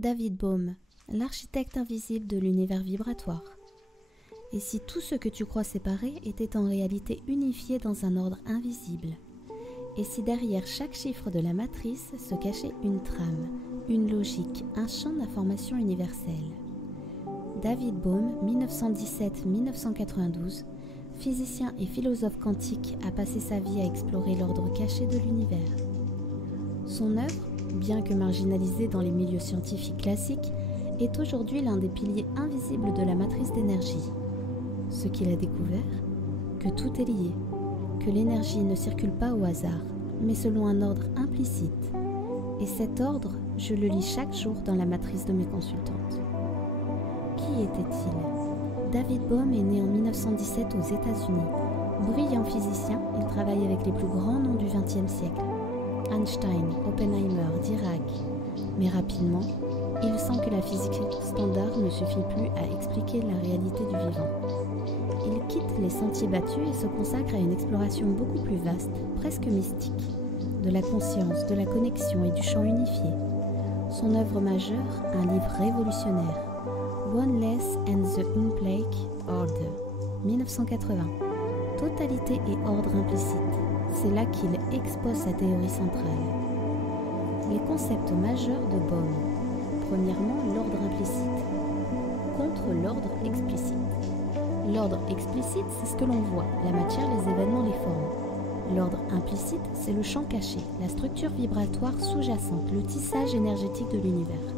David Bohm, l'architecte invisible de l'univers vibratoire. Et si tout ce que tu crois séparé était en réalité unifié dans un ordre invisible? Et si derrière chaque chiffre de la matrice se cachait une trame, une logique, un champ d'information universel? David Bohm, 1917-1992, physicien et philosophe quantique, a passé sa vie à explorer l'ordre caché de l'univers. Son œuvre, bien que marginalisée dans les milieux scientifiques classiques, est aujourd'hui l'un des piliers invisibles de la matrice d'énergie. Ce qu'il a découvert, que tout est lié, que l'énergie ne circule pas au hasard, mais selon un ordre implicite. Et cet ordre, je le lis chaque jour dans la matrice de mes consultantes. Qui était-il? David Bohm est né en 1917 aux États-Unis. Brillant physicien, il travaille avec les plus grands noms du XXe siècle. Einstein, Oppenheimer, Dirac. Mais rapidement, il sent que la physique standard ne suffit plus à expliquer la réalité du vivant. Il quitte les sentiers battus et se consacre à une exploration beaucoup plus vaste, presque mystique, de la conscience, de la connexion et du champ unifié. Son œuvre majeure, un livre révolutionnaire, Oneness and the Unplake Order, 1980. Totalité et ordre implicite. C'est là qu'il expose sa théorie centrale. Les concepts majeurs de Bohm. Premièrement, l'ordre implicite contre l'ordre explicite. L'ordre explicite, c'est ce que l'on voit, la matière, les événements, les formes. L'ordre implicite, c'est le champ caché, la structure vibratoire sous-jacente, le tissage énergétique de l'univers.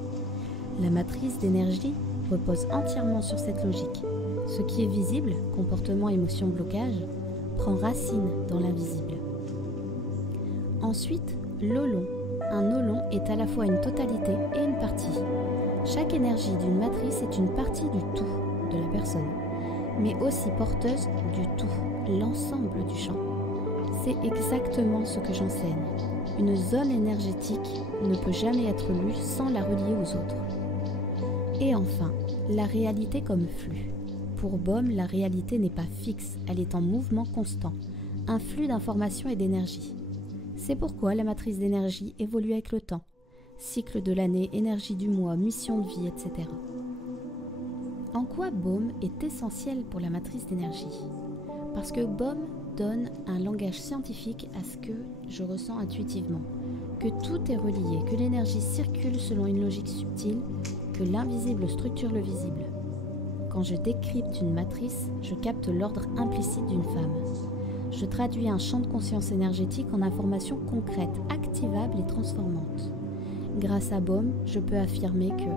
La matrice d'énergie repose entièrement sur cette logique. Ce qui est visible, comportement, émotion, blocage, prend racine dans l'invisible. Ensuite, l'holon. Un holon est à la fois une totalité et une partie. Chaque énergie d'une matrice est une partie du tout de la personne, mais aussi porteuse du tout, l'ensemble du champ. C'est exactement ce que j'enseigne. Une zone énergétique ne peut jamais être lue sans la relier aux autres. Et enfin, la réalité comme flux. Pour Bohm, la réalité n'est pas fixe, elle est en mouvement constant, un flux d'informations et d'énergie. C'est pourquoi la matrice d'énergie évolue avec le temps. Cycle de l'année, énergie du mois, mission de vie, etc. En quoi Bohm est essentiel pour la matrice d'énergie? Parce que Bohm donne un langage scientifique à ce que je ressens intuitivement, que tout est relié, que l'énergie circule selon une logique subtile, que l'invisible structure le visible. Quand je décrypte une matrice, je capte l'ordre implicite d'une femme. Je traduis un champ de conscience énergétique en informations concrètes, activables et transformantes. Grâce à Bohm, je peux affirmer que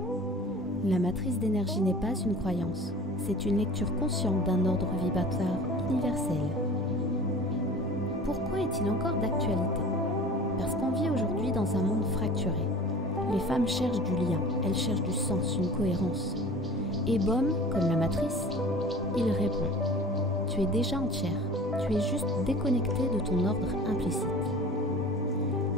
la matrice d'énergie n'est pas une croyance, c'est une lecture consciente d'un ordre vibratoire universel. Pourquoi est-il encore d'actualité? Parce qu'on vit aujourd'hui dans un monde fracturé. Les femmes cherchent du lien, elles cherchent du sens, une cohérence. Et Bohm, comme la matrice, il répond « Tu es déjà entière, tu es juste déconnecté de ton ordre implicite ».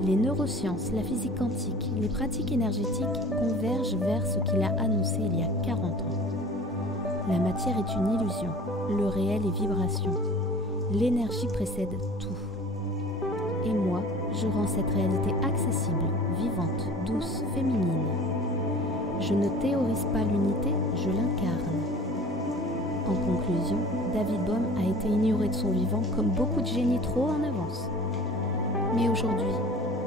Les neurosciences, la physique quantique, les pratiques énergétiques convergent vers ce qu'il a annoncé il y a 40 ans. La matière est une illusion, le réel est vibration. L'énergie précède tout. Et moi, je rends cette réalité accessible, vivante, douce, féminine. Je ne théorise pas l'unité, je l'incarne. En conclusion, David Bohm a été ignoré de son vivant comme beaucoup de génies trop en avance. Mais aujourd'hui,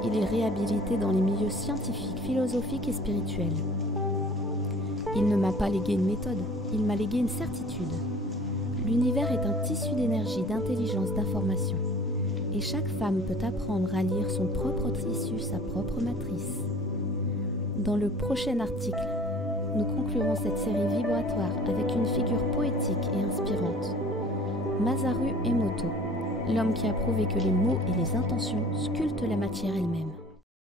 il est réhabilité dans les milieux scientifiques, philosophiques et spirituels. Il ne m'a pas légué une méthode, il m'a légué une certitude. L'univers est un tissu d'énergie, d'intelligence, d'information. Et chaque femme peut apprendre à lire son propre tissu, sa propre matrice. Dans le prochain article, nous conclurons cette série vibratoire avec une figure poétique et inspirante. Masaru Emoto, l'homme qui a prouvé que les mots et les intentions sculptent la matière elle-même.